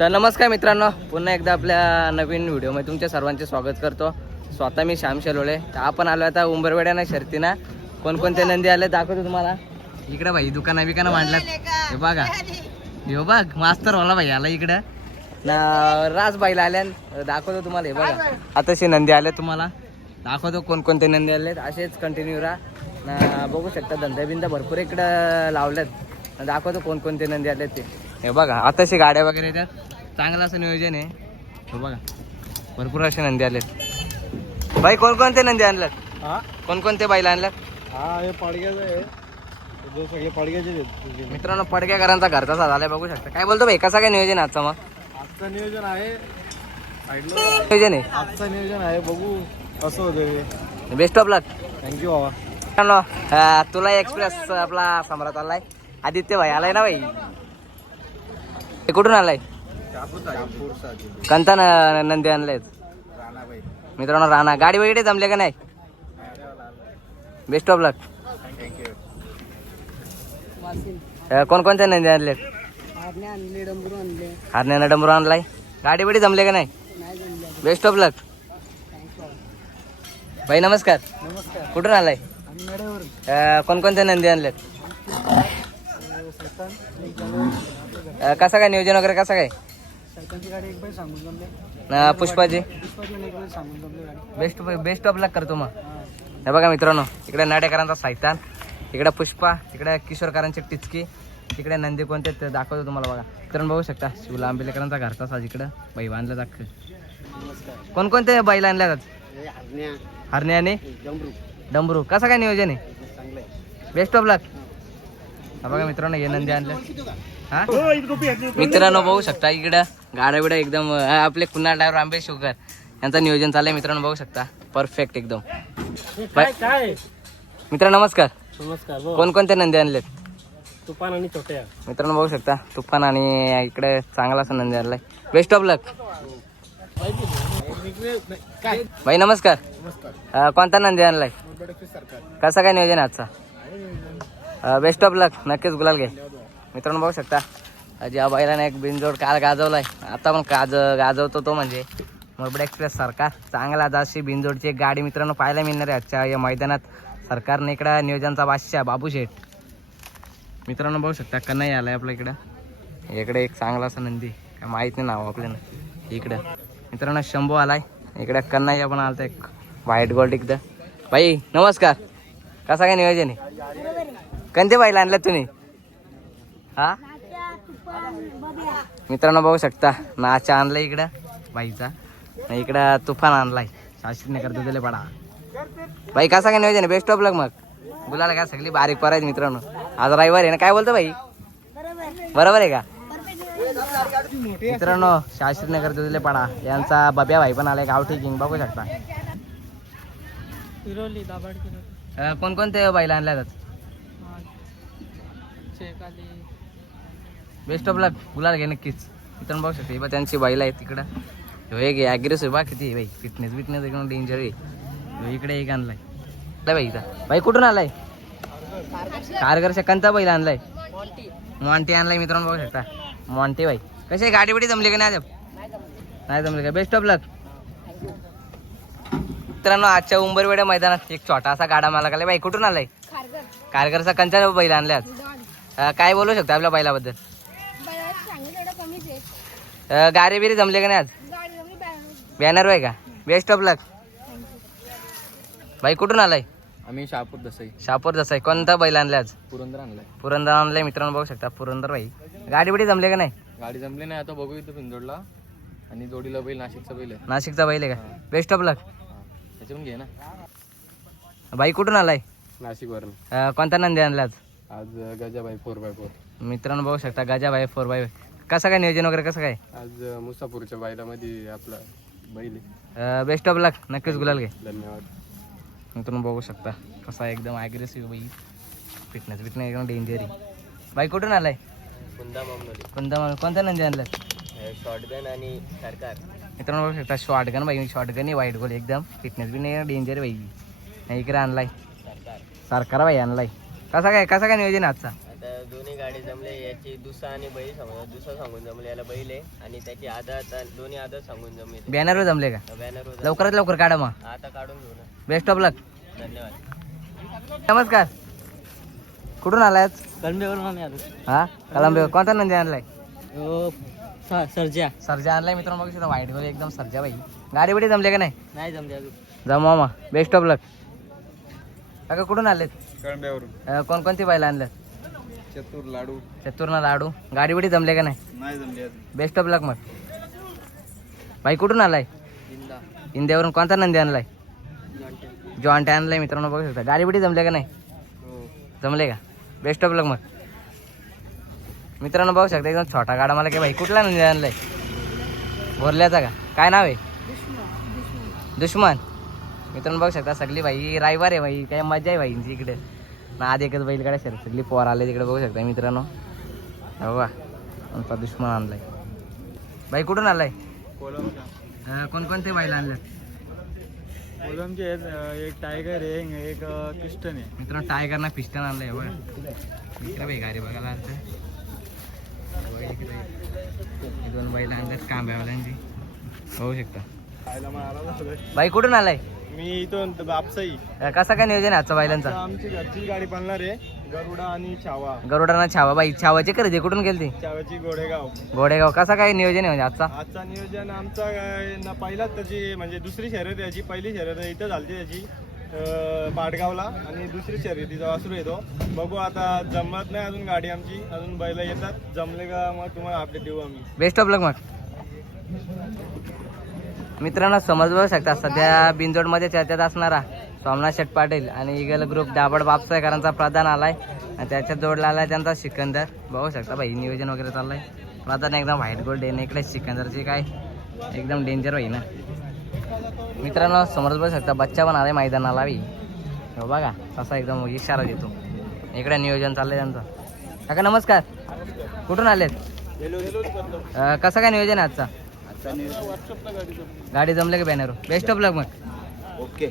तर नमस्कार मित्रांनो पुन्हा एकदा आपल्या नवीन व्हिडिओमध्ये तुमच्या सर्वांचे स्वागत करतो. स्वतः मी श्याम शेलोळे तर आपण आलो आता उंबरवेड्याना शर्तीना. कोणकोणते नंदी आले दाखवतो तुम्हाला. इकडे भाई दुकाना बिकाना मांडल्यात. हे बघा. हे बघ मास्तर होला भाई आला इकडं. ना राज बाईला आल्या दाखवतो तुम्हाला हे बघा. आताशी नंदी आले तुम्हाला. दाखवतो कोणकोणते नंदी आले असेच कंटिन्यू राहा. ना बघू शकता धंदा बिंदा भरपूर इकडं लावल्यात दाखवतो कोणकोणते नंदी आलेत ते. हे बघा आताशे गाड्या वगैरे येतात. चांगलं असं नियोजन आहे. हे बघा भरपूर असे नंदी आलेत. बाई कोणकोणते नंदी आणल्यात हा? कोणकोणते बाईला आणल्यात हा हे पाडग्याचं आहे. हे सगळे पाडग्याचे मित्रांनो घरचा आलाय बघू शकता. काय बोलतो भाई कसा काय नियोजन आहे आजचा मग? आजचं नियोजन आहे. नियोजन आहे? आजचं नियोजन आहे बघू कसं होतं बेस्ट ऑफ लक थँक्यू बाबा. तुला एक्सप्रेस आपला सम्राट आलाय. आदित्य भाई आलाय ना भाई? हे कुठून आलाय? कंता नंदी आणलाय मित्रांनो राणा. गाडी वगैरे जमले का नाही? बेस्ट ऑफ लक कोणकोणत्या नंदी आणले हरण्यानं डमरू आणलाय. गाडी बडी जमले का नाही? बेस्ट ऑफ लक भाई नमस्कार. नमस्कार कुठून आलाय? कोणकोणत्या नंदी आणल्यात अं, कसं काय नियोजन वगैरे कसं काय? सरपंचची गाडी एक बाई सांगून जमले. अं, पुष्पाची पुष्पाची एक बाई सांगून जमले गाडी. बेस्ट बेस्ट ऑफ लक करतो मग. हे. बघा मित्रांनो इकडे नाडेकरांचा सायतान इकडे पुष्पा इकडे किशोरकरांची टिचकी इकडे नंदी कोणते ते दाखवतो तुम्हाला बघा. मित्रांनो बघू शकता शिवला आंबेलेकरांचा घरचा साज इकडं बाई बांधलं दाख नमस्कार. कोणकोणते बैल आणल्या हरणे आणि डंबरू कसं काय नियोजन आहे? चांगलं आहे. बेस्ट ऑफ लक हा बघा मित्रांनो हे नंदी आणले हा? मित्रांनो बघू शकता इकडं गाड्या बिड्या एकदम अं, आपले कुन्हा ड्रायव्हर आंबे शुगर यांचं नियोजन चाललंय. मित्रांनो बघू शकता. परफेक्ट एकदम. काय काय? मित्र नमस्कार. नमस्कार कोणकोणते नंदी आणलेत? तुफान आणि छोट्या. मित्रांनो बघू शकता. तुफान आणि इकडे चांगला असं नंदी आणलाय. बेस्ट ऑफ लक भाई नमस्कार. नमस्कार. अं, कोणता नंदी आणलाय? कसा काय नियोजन आहे आजचा? बेस्ट ऑफ लक नक्कीच गुलाल घे. मित्रांनो बघू शकता. अजी या बैलाने एक बिनजोड काल गाजवलाय. आता पण गाज गाजवतो तो म्हणजे. मुरबड एक्सप्रेस सरकार चांगला जाशी बिनजोडची एक गाडी मित्रांनो पाहायला मिळणार आहे आजच्या या मैदानात. सरकारने इकडं नियोजनचा बादशाह बाबू शेठ. मित्रांनो बघू शकता कन्हैया आलाय आपल्या इकडं. इकडे एक चांगला असा नंदी. काय माहीत नाही नाव आपल्याला. इकडं. मित्रांनो शंभू आलाय. इकडे कन्हैया पण आलता एक. व्हाईट गोल्ड इकडं भाई नमस्कार. कसा काय नियोजन आहे? कोणते बैल आणला तुम्ही? हा? मित्रांनो बघू शकता नाचा आणला इकडं बाईचा. इकडं तुफान आणलाय. शास्त्री नगर दिले पडा बाई कसा काय नियोजन बेस्ट ऑफ लग मग. बोलायला काय सगळी बारीक परायची मित्रांनो. आज रविवार आहे ना काय बोलतो बाई? बरोबर आहे का? मित्रांनो शास्त्री नगर दिले पडा यांचा बब्या भाई पण आलाय गावठी किंग बघू शकता. फिरवली दाबाड कोणकोणते बैल आणल्या जात बेस्ट ऑफ लक गुलाल घे नक्कीच. मित्रांनो बघू शकते बा त्यांची बैल आहेत तिकडं. ह्यो एक ॲग्रेसिव्ह बा किती आहे बाई. फिटनेस बिटनेस एकदम डेंजर आहे. इकडे एक आणलाय. बाई इथं. बाई कुठून आलाय? कारगरच्या कंता बैल आणलाय. मॉन्टी आणलाय मित्रांनो बघू शकता. मॉन्टी बाई. आहे गाडी बिडी जमली का नाही? नाही जमली का? बेस्ट ऑफ लक मित्रांनो आजच्या उंबरवेड्या मैदानात एक छोटा असा गाडा मला काय बाई कुठून आलाय? कारगरचा कंचा बैल आणल्यात अं, काय बोलू शकता आपल्या बैलाबद्दल? अं, गाडी बिरी जमले का नाही आज? बॅनर आहे का? बेस्ट ऑफ लक बाई कुठून आलाय? आम्ही शहापूर दसई. शापूर जसा आहे कोणता बैल आणलाय आज? पुरंदर आणलाय. पुरंदर आणलाय. मित्रांनो बघू शकता. पुरंदर बाई गाडी बिडी जमले का नाही? गाडी जमली नाही. आता बघू इथं पिंजोडला. आणि जोडीला बैल नाशिकचा बैल आहे. नाशिकचा बैल आहे का? बेस्ट ऑफ लक त्याच्यातून घे ना. बाई कुठून आलाय? नाशिकवरून. अं, कोणता नंदी आणला आज? आज गजाबाई फोर बाय फोर मित्रांनो बघू शकता गजा बाई फोर बाय कसं काय नियोजन वगैरे कसं काय? आज मुसापूरच्या बैलामध्ये आपला बैल आहे. बेस्ट ऑफ लक नक्कीच गुलाल घे. धन्यवाद. मित्रांनो बघू शकता कसा एकदम ॲग्रेसिव्ह बाई फिटनेस बिटनेस एकदम डेंजर आहे. बाई कुठून आलाय? कुंदा मामनोली कोणता कोणत्या नंदी आणलाय शॉर्टगन आणि सरकार. मित्रांनो बघू शकता शॉर्टगन बाई शॉर्टगन आहे वाईट गोल एकदम. फिटनेस बी नाही डेंजर बाई. आणि इकडे आणलाय. सरकार. सरकार बाई आणलाय. कसा काय कसा काय नियोजन आजचा? आता दोन्ही गाडी जमले याची दुसरा आणि बैल समजा दुसरा सांगून जमले याला बैल आहे आणि त्याची आदत आणि दोन्ही आदत सांगून जमले. बॅनरवर जमले का? बॅनर लवकरात लवकर काढा मग. आता काढून घेऊ ना. बेस्ट ऑफ लक धन्यवाद. नमस्कार. कुठून आलाय आम्ही आलो हा? कलंबे कोणता नंदी आणलाय? सर्जा. सर्जा आणलाय मित्रांनो बघू शकता व्हाईट गोल एकदम सर्जा बाई. गाडी बिडी जमले का नाही? नाही जमले अजून. जमा मा बेस्ट ऑफ लक काका कुठून आलेत? कळंब्यावरून. अं, कोणकोणती बैल आणलं? चतुर लाडू. चतुर्ना लाडू. गाडी बिडी जमले का नाही? नाही जमले बेस्ट ऑफ लक मग. भाई कुठून आलाय? इंडियावरून कोणता नंदी आणलाय? जॉईंट आणलाय मित्रांनो बघू शकता. गाडी बिडी जमले का नाही? जमले का? बेस्ट ऑफ लक मग. मित्रांनो बघू शकता एकदम छोटा गाडा मला काय भाई. कुठला नंदी आणलाय? भोरल्याचा का? काय नाव आहे? दुश्मन. मित्रांनो बघू शकता सगळी भाई रायवार आहे भाई काय मजा आहे भाईंची इकडे. ना आधी एकच बैलगाड्या शर्यत सगळी पोर आले तिकडे बघू शकता मित्रांनो. हो बा आमचा दुश्मन आणलाय. भाई कुठून आलाय कोणकोणते बैल आणले कोलमचे एक टायगर आहे एक क्रिस्टन आहे. मित्रांनो टायगरना पिस्टन आणलंय बघा. इकडे भाई गाडी बघायला हे दोन बैल आणतात कांब्यावाल्यांची बघू शकता. भाई कुठून आलाय मी इथून बापसाई. कसा काय नियोजन आहे आजचा बैलांचा आमची घरची गाडी बनणार आहे गरुडा आणि छावा. गरुडाना छावा. बाई छावाची खरेदी कुठून गेली छावाची गोडेगाव घोडेगाव. कसा काय नियोजन आहे म्हणजे आजचा? आजचा नियोजन आमचा काय ना पहिलाच त्याची म्हणजे दुसरी शर्यत याची. पहिली शर्यत इथं झाली त्याची अं, पाटगावला आणि दुसरी शर्यतीचा वासरू येतो. बघू आता जमत नाही अजून गाडी आमची. अजून बैल येतात. जमले का मग तुम्हाला अपडेट देऊ आम्ही. बेस्ट ऑफ लक मग. मित्रांनो समज बघू शकता सध्या बिंजोडमध्ये चर्चेत असणारा सोमनाथ शेट पाटील आणि इगल ग्रुप दाबड बापसाहेकरांचा प्रधान आलाय. आणि त्याच्यात जोडला आलाय त्यांचा सिकंदर. बघू शकता भाई नियोजन वगैरे चाललंय. प्रधान एकदम व्हाईट गोल्ड आहे इकडे सिकंदरची काय? एकदम डेंजर होई ना. मित्रांनो समोर बघू शकता बच्चा पण आलाय मैदानाला बी. हो बघा तसा एकदम इशारा देतो. इकडे नियोजन चाललंय त्यांचं. काका नमस्कार. कुठून आलेत? कसं काय नियोजन आहे आजचा? गाडी जमले का बॅनर बेस्ट ऑफ लक मग. ओके.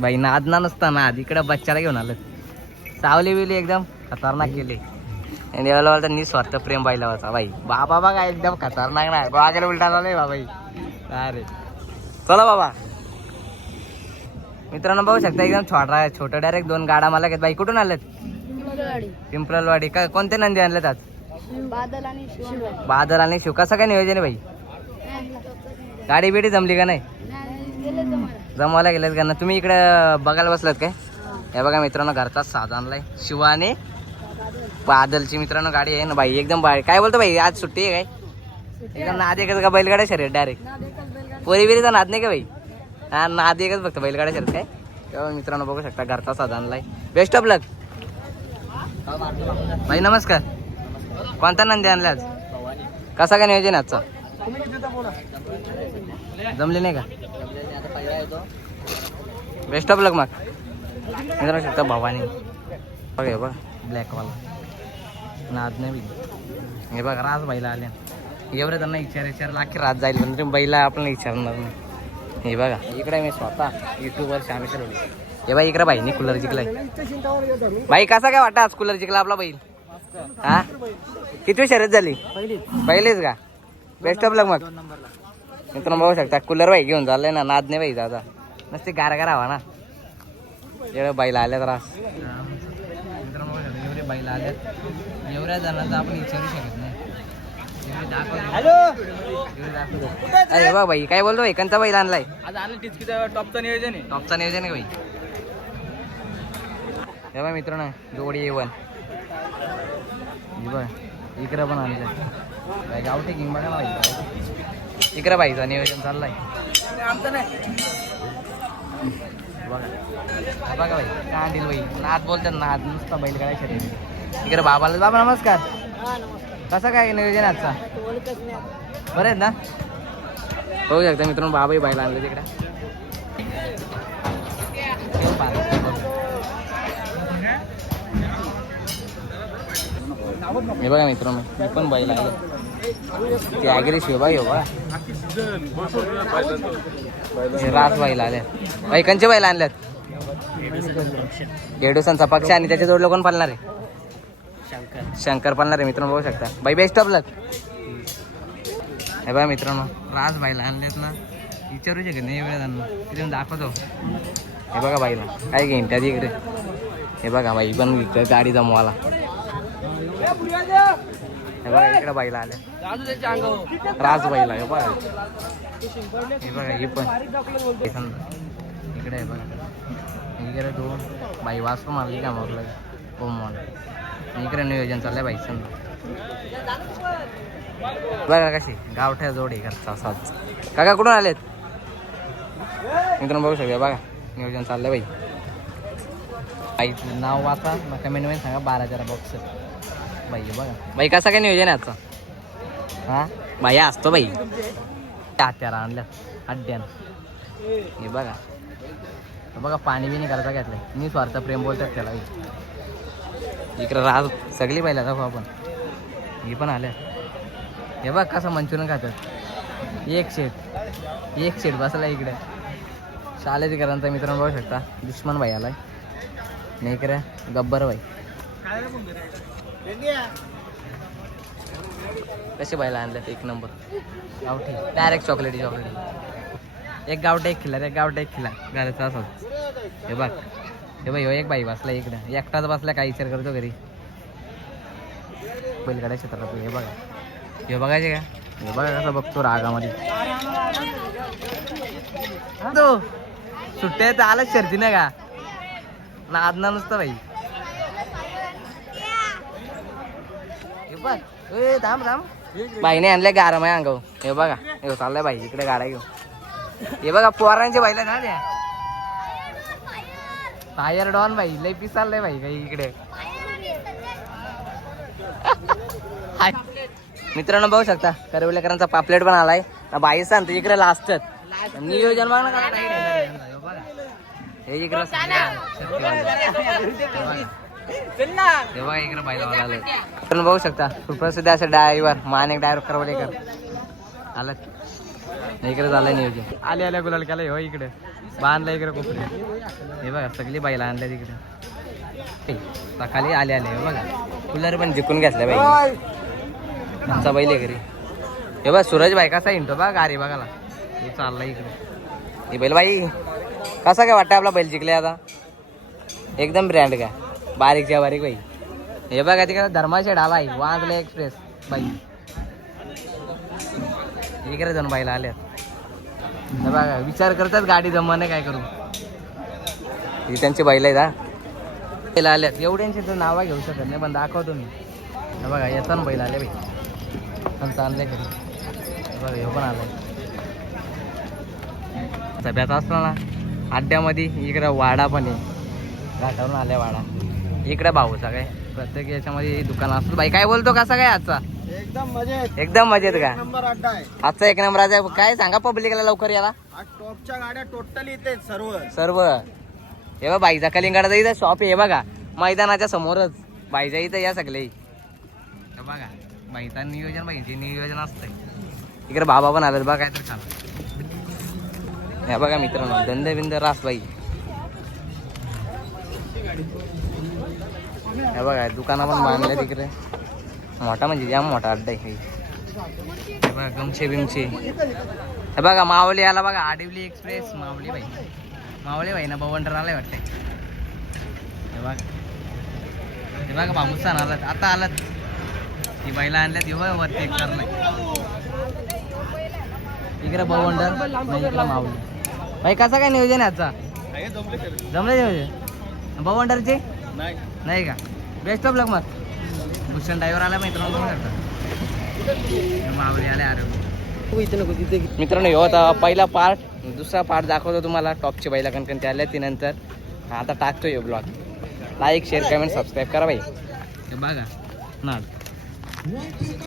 बाई नाद ना नसता नाद इकडे बच्चाला घेऊन आलं. सावली बिवली एकदम खतरनाक केली. आणि देवाला बोलता निस्वार्थ प्रेम बाईला होता बाई बाबा बघा एकदम खतरनाक नाही. बागेला उलटा झालाय बाबाई अरे. चला बाबा. मित्रांनो बघू शकता एकदम छोटा छोटं डायरेक्ट दोन गाडा मला घेत बाई कुठून आलेत? पिंपळवाडी. का कोणते नंदी आणलेत आज? बादल आणि शिवराज बादल आणि शिव. कसं काय नियोजन आहे बाई? गाडी बिडी जमली का नाही? जमवायला गेलेत का ना तुम्ही इकडे बघायला बसलात काय? हे बघा मित्रांनो घरचाच साधा शिवाने बादलची मित्रांनो गाडी आहे ना बाई एकदम बाई काय बोलतो बाई आज सुट्टी आहे काय? एकदम नाद एकच का बैलगाड्या शर्यत डायरेक्ट पोरी बिरीचा नाद नाही का बाई? हा नाद एकच बघतो बैलगाड्या शर्यत काय? तेव्हा मित्रांनो बघू शकता घरचा साधा बेस्ट ऑफ लक बाई नमस्कार. कोणता नंदी आणला आज? कसा काय नियोजन आजचा? जमले नाही का? बेस्ट ऑफ लक मग मित्रांनो शकता भवानी. बघ हे बघ ब्लॅकवाला नाद नाही हे बघ राज बाईला आले. एवढं त्यांना विचार विचारला अख्खी रात जाईल. पण तुम्ही बाईला आपल्याला विचारणार नाही. हे बघा इकडे मी स्वतः युट्यूबवर श्यामी हे बाई इकडे बाईने कूलर जिंकलाय. बाई कसा काय वाटतं आज कूलर जिंकला आपला बैल? हा? किती शर्यत झाली? पहिलीच का? बेस्ट ऑफ लक मग मित्रांनो बघू शकता कूलर बाई घेऊन चाललंय ना नाद नाही बाई दादा. नसते गार गार हवा ना. एवढ्या बाईला आल्या त्रास मित्रांनो बघू शकता एवढे बाईला आल्यात. एवढ्या जणांचा आपण विचारू शकत नाही. अरे बा बाई काय बोलतो भाई कंचा बैल आणलाय? आज आणलं टिचकीचं टॉपचं नियोजन आहे. टॉपचा नियोजन आहे भाई हे बघ मित्रांनो जोडी ए वन इकडं पण आणलं गावठी किंग बघा ना भाई इकडं बाईचा नियोजन चाललंय. आमचं नाही बघा बघा भाई. कांदील बाई नाद बोलतात नाद नुसता बैल काय शरीर इकडे बाबाला बाबा नमस्कार. कसं काय नियोजन आजचा? बरं आहेत ना? बघू शकता मित्रांनो बाबाही बाईला आणले तिकडे. हे बघा मित्रांनो मी पण बैल आले ते हे रास बैल आले. बाई कंचे बैल आणल्यात? गेडुसांचा पक्ष आणि त्याच्या जोडलं कोण पालणार आहे? शंकर. शंकर पालणार आहे मित्रांनो बघू शकता. बाई बेस्ट ऑफ लक हे बघा मित्रांनो राज बाईला आणलेत ना. विचारू शकत नाही वेळ त्यांना तिथे दाखवतो. हे बघा बाईला. काय घेईन त्या इकडे हे बघा बाई पण गाडी जमवाला बघा इकडे बाईला आल्या राज बाईला हे बघा. हे बघा हे पण. इकडे आहे बघा. इकडे दोन. बाई वाचतो मारली का मग हो मॉल इकडे नियोजन चाललंय बाई समजा बघा कशी गावठ्या जोडी घरचा असाच काका कुठून आलेत? मित्रांनो बघू शकता बघा. नियोजन चाललंय बाई. बाईचं नाव वाचा मग कमेंटमध्ये सांगा बारा हजार बॉक्स बाई हे बघा. बाई कसा काय नियोजन आहे आजचा? हा? बाई असतो बाई. हत्यारा आणल्या अड्ड्यानं हे बघा. बघा पाणी बी नाही करता घेतलंय. मी स्वार्थ प्रेम बोलतात त्याला इकडं राज सगळी पाहिल्या दाखव आपण. ही पण आल्या. हे बघ कसं मंचुरियन खातात. एक शेट एक शेट बसला इकडे. शालेजी करांचा मित्रांनो बघू शकता. दुश्मन भाई आलाय. नाही गब्बर भाई कसे बायला आणल्यात एक नंबर? गावठी. डायरेक्ट चॉकलेटी चॉकलेटी एक गावठा एक खिल्ला एक गावठा एक खिल्ला घालायचा असंच. हे बघ. हे बाई हो एक बाई बसला इकडे. एकटाच बसला काय विचार करतो घरी? बैलगाड्या क्षेत्रात हे बघा. हे बघायचे का? हे बघा कसं बघतो रागामध्ये. हा तो. सुट्ट्या तर आलाच शर्ती नाही का? ना आदना नुसतं बाई हे बघ ए थांब थांब बाईने आणले गारा माय अंगाव हे बघा. हे चाललंय बाई. इकडे गाडा घेऊ हे बघा पोरांचे बाईला ना द्या टायर डॉन बाई. लय पीस चाललंय बाई काही इकडे. हाय. मित्रांनो बघू शकता करवलेकरांचा पापलेट पण आलाय. बाई सांगतो इकडे लास्टच नियोजन बघ ना. हे. हे इकडे हे बघा इकडे बाईला आलं मित्रांनो बघू शकता सुप्रसिद्ध असे ड्रायव्हर मानिक ड्रायव्हर करवलेकर. आलं इकडे झालंय नियोजन. आले आल्या गुलाल केलं हो इकडे. बांधला इकडे कोपरे. हे बघा सगळी बाईला आणल्या तिकडे सकाळी आले आले हे बघा. कूलर पण जिंकून घेतल्या बाई. आमचा बैल घरी. हे बघ सूरज बाई कसा हिंडतो बा गाडी बघाला हे चालला इकडे. हे बैल बाई कसा काय वाटतं आपला बैल जिंकले आता? एकदम ब्रँड का बारीकच्या बारीक बाई. हे बघा तिकडे धर्माचे ढाला आहे वाजले एक्सप्रेस. बाई. इकडे जाऊन बाईला आल्यात बघा विचार करतात गाडी जमवाने काय करू. ही त्यांची बैल आहेत हा. बैल आल्यात एवढ्यांची तर नावं घेऊ शकत नाही पण दाखवतो मी. बघा येतात ना बैल आले बाई. पण चाललंय घरी. बघा हे पण आलाय. सभ्यात असला ना अड्ड्यामध्ये इकडं वाडा पण आहे. घाटावरून आल्या वाडा. इकडे भाऊ काय प्रत्येक याच्यामध्ये दुकान असतं बाई काय बोलतो कसा काय आजचा? एकदम मजेत. एकदम मजेत का? नंबर अड्डा आहे. आजचा एक नंबराचा आहे. काय सांगा पब्लिकला लवकर याला. आज टॉपच्या गाड्या टोटली इथे सर्व. सर्व. हे बघा बाईचा कलिंगडाचा इथं शॉप आहे. हे बघा मैदानाच्या समोरच. बाईच्या इथं या सगळे. बघा बाईचा नियोजन बाईचे नियोजन असतंय. इकडे बाबा पण आलेत बघा काय तर छान हे बघा मित्रांनो दंद बिंद रास बाई. हे बघा दुकाना पण बांधले तिकडे. मोठा म्हणजे जाम मोठा अड्डा आहे. हे बघा गमछे बिमछे. हे बघा मावली आला बघा आडिवली एक्सप्रेस. मावली भाई मावली भाई ना भवंडर आलाय वाटते हे बघा. हे बघा बाबूसान आलात. आता आलात. ही बाईला आणल्यात हे वरती एक करणार इकडे भवंडर इकडे मावली. भाई कसा काय नियोजन आहे आजचा? जमलं नियोजन? भवंडरचे नाही. नाही का? बेस्ट ऑफ लक मग. भूषण ड्रायव्हर आला मित्रांनो बघू शकता. मावली आले तिथे मित्रांनो हे होता पहिला पार्ट दुसरा पार्ट दाखवतो तुम्हाला टॉपची बैला कणकण ते आल्या ती नंतर. आता टाकतो हे blog like share comment subscribe करा बाई. बघा. ना